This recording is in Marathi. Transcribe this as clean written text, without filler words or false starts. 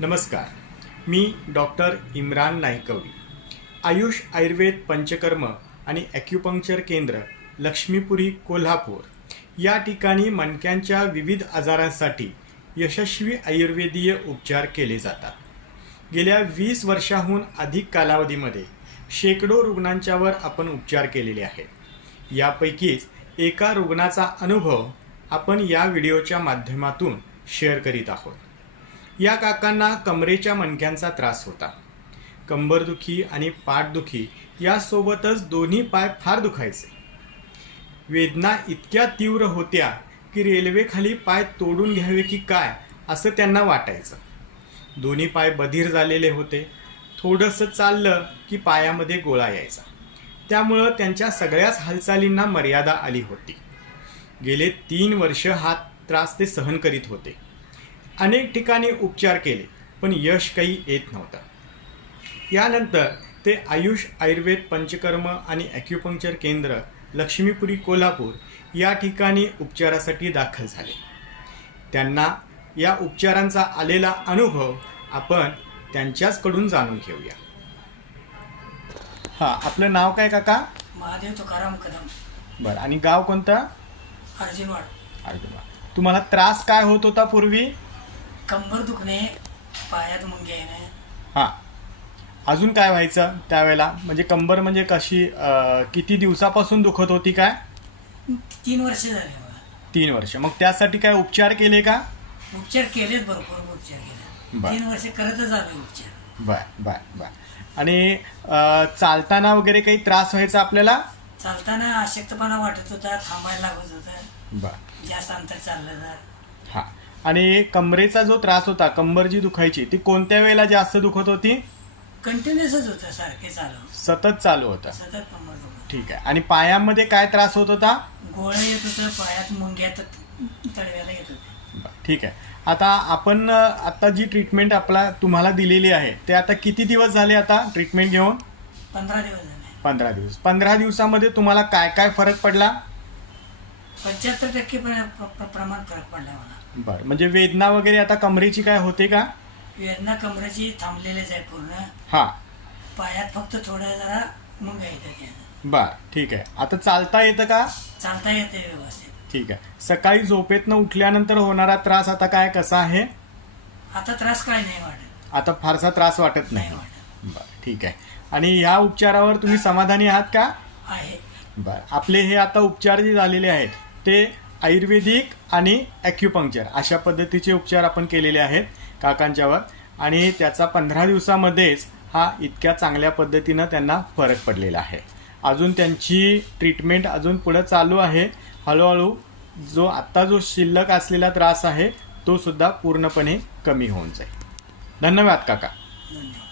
नमस्कार, मी डॉक्टर इम्रान नायकवडी, आयुष आयुर्वेद पंचकर्म आणि ॲक्युपंक्चर केंद्र लक्ष्मीपुरी कोल्हापूर या ठिकाणी मणक्यांच्या विविध आजारांसाठी यशस्वी आयुर्वेदीय उपचार केले जातात. गेल्या 20 वर्षांहून अधिक कालावधीमध्ये शेकडो रुग्णांच्यावर आपण उपचार केलेले आहेत. यापैकीच एका रुग्णाचा अनुभव आपण या व्हिडिओच्या माध्यमातून शेअर करीत आहोत. या काकांना कमरेच्या मणक्यांचा त्रास होता. कंबरदुखी आणि पाठदुखी यासोबतच दोन्ही पाय फार दुखायचे. वेदना इतक्या तीव्र होत्या की रेल्वेखाली पाय तोडून घ्यावे की काय असं त्यांना वाटायचं. दोन्ही पाय बधीर झालेले होते. थोडंसं चाललं की पायामध्ये गोळा यायचा. त्यामुळं त्यांच्या सगळ्याच हालचालींना मर्यादा आली होती. गेले 3 वर्ष हा त्रास ते सहन करीत होते. अनेक ठिकाणी उपचार केले पण यश काही येत नव्हतं. यानंतर ते आयुष आयुर्वेद पंचकर्म आणि ॲक्युपंक्चर केंद्र लक्ष्मीपुरी कोल्हापूर या ठिकाणी उपचारासाठी दाखल झाले. त्यांना या उपचारांचा आलेला अनुभव आपण त्यांच्याचकडून जाणून घेऊया. हां, आपलं नाव काय काका? महादेव तुकाराम कदम. बरं, आणि गाव कोणतं? अर्जुनवाड. अर्जुनवाड. तुम्हाला त्रास काय होत होता पूर्वी? कंबर दुखणे, पायात मुंग्या येणे. हां, अजून काय व्हायचं त्यावेळेला? म्हणजे कंबर म्हणजे कशी, किती दिवसापासून दुखत होती काय? 3 वर्ष झाले मला. 3 वर्ष. मग त्यासाठी काय उपचार केले का? उपचार केलेत, भरपूर उपचार केले. 3 वर्ष करतच आले उपचार. बर. आणि चालताना वगैरे काही त्रास व्हायचा आपल्याला? चालताना अशक्तपणा वाटत होता, थांबायला लागत होतं. बर. जास्त अंतर चाललं तर. हां, आणि कमरेचा जो त्रास होता, कंबर जी दुखायची, ती कोणत्या वेळेला जास्त दुखत होती? कंटिन्युअसच होतं, सारखे चालू. सतत चालू होतं. सतत कंबर दुखत. ठीक आहे. आणि पायामध्ये काय त्रास होत होता? गोळा येत होतं, पायात मुंग्या तडव्याला येत होते. ठीक आहे. आता आपण आता जी ट्रीटमेंट तुम्हाला दिलेली आहे ते आता किती दिवस झाले आता ट्रीटमेंट घेऊन? 15 दिवस झाले. 15 दिवस. 15 दिवसामध्ये तुम्हाला काय काय फरक पडला? 75% प्रमाण फरक पडला मला. बरं, म्हणजे वेदना वगैरे आता कमरेची काय होते का? वेदना कमरेची थांबलेलीच आहे पूर्ण. हां. पायात फक्त थोडं जरा मुंग्या येतात. बरं, ठीक आहे. आता चालता येतं का? चालता येते व्यवस्थित. ठीक आहे. सकाळी झोपेतनं उठल्यानंतर होणारा त्रास आता काय कसा आहे? आता त्रास काय नाही वाटत. आता फारसा त्रास वाटत नाही. नाही वाटत. बरं, ठीक आहे. आणि ह्या उपचारावर तुम्ही समाधानी आहात का? आहे. बरं, आपले हे आता उपचार जे झालेले आहेत ते आयुर्वेदिक आणि ॲक्युपंक्चर अशा पद्धतीचे उपचार आपण केलेले आहेत काकांच्यावर, आणि त्याचा 15 दिवसामध्येच हा इतक्या चांगल्या पद्धतीनं त्यांना फरक पडलेला आहे. अजून त्यांची ट्रीटमेंट अजून पुढं चालू आहे. हळूहळू जो शिल्लक असलेला त्रास आहे तो सुद्धा पूर्णपणे कमी होऊन जाईल. धन्यवाद काका. धन्यवाद.